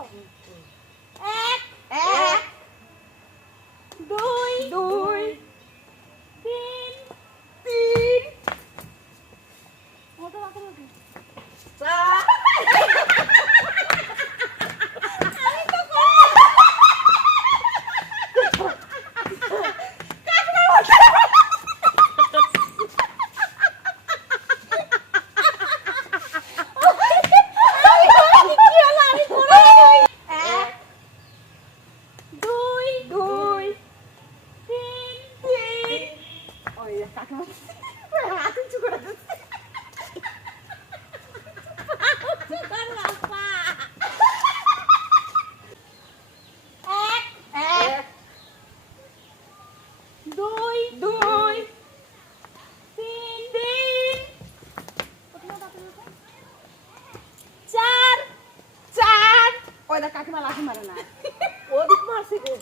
এক এক দুই দুই তিন তিন কত বাকি বাকি চার এক দুই দুই তিন তিন ওই কাকিমা হাত উঁচু করে দিচ্ছে এক এক দুই দুই তিন তিন চার চার ওই দেখ কাকিমা লাঠি মারে না ওদিক মারছে গো